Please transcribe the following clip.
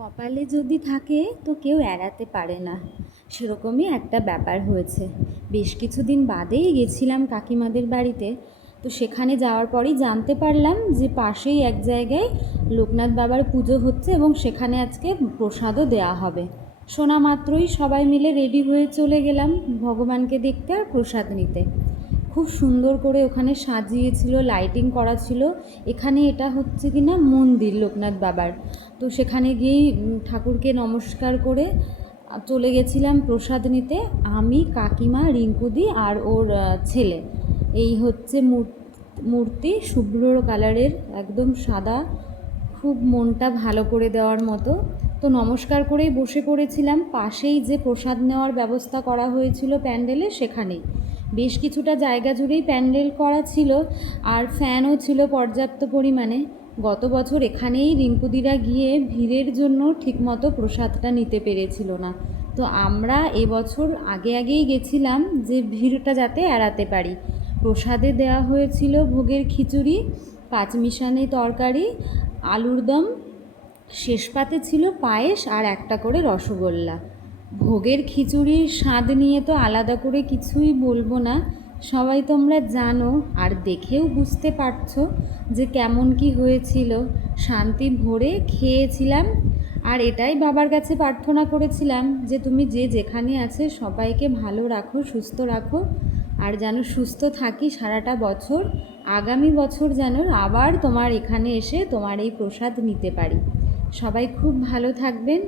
কপালে যদি থাকে তো কেউ এড়াতে পারে না, সেরকমই একটা ব্যাপার হয়েছে। বেশ কিছুদিন বাদেই গেছিলাম কাকিমাদের বাড়িতে। তো সেখানে যাওয়ার পরেই জানতে পারলাম যে পাশেই এক জায়গায় লোকনাথ বাবার পুজো হচ্ছে এবং সেখানে আজকে প্রসাদও দেওয়া হবে। শোনা মাত্রই সবাই মিলে রেডি হয়ে চলে গেলাম ভগবানকে দেখতে আর প্রসাদ নিতে। খুব সুন্দর করে ওখানে সাজিয়েছিল, লাইটিং করা ছিল। এখানে এটা হচ্ছে কি না মন্দির লোকনাথ বাবার। তো সেখানে গিয়েই ঠাকুরকে নমস্কার করে চলে গেছিলাম প্রসাদ নিতে। আমি, কাকিমা, রিঙ্কুদি আর ওর ছেলে। এই হচ্ছে মূর্তি, শুভ্র কালারের, একদম সাদা, খুব মনটা ভালো করে দেওয়ার মতো। তো নমস্কার করেই বসে পড়েছিলাম। পাশেই যে প্রসাদ নেওয়ার ব্যবস্থা করা হয়েছিল প্যান্ডেলে, সেখানেই বেশ কিছুটা জায়গা জুড়েই প্যান্ডেল করা ছিল আর ফ্যানও ছিল পর্যাপ্ত পরিমাণে। গত বছর এখানেই রিঙ্কুদিরা গিয়ে ভিড়ের জন্য ঠিকমতো প্রসাদটা নিতে পেরেছিল না। তো আমরা এবছর আগেই গেছিলাম যে ভিড়টা যাতে এড়াতে পারি। প্রসাদে দেওয়া হয়েছিল ভোগের খিচুড়ি, পাঁচমিশালি তরকারি, আলুর দম, শেষ পাতে ছিল পায়েস আর একটা করে রসগোল্লা। ভোগের খিচুড়ির স্বাদ নিয়ে তো আলাদা করে কিছুই বলবো না, সবাই তোমরা জানো আর দেখেও বুঝতে পারছো যে কেমন কি হয়েছিল। শান্তি ভরে খেয়েছিলাম আর এটাই বাবার কাছে প্রার্থনা করেছিলাম যে তুমি যে যেখানে আছে সবাইকে ভালো রাখো, সুস্থ রাখো, আর যেন সুস্থ থাকি সারাটা বছর। আগামী বছর যেন আবার তোমার এখানে এসে তোমার এই প্রসাদ নিতে পারি। সবাই খুব ভালো থাকবেন।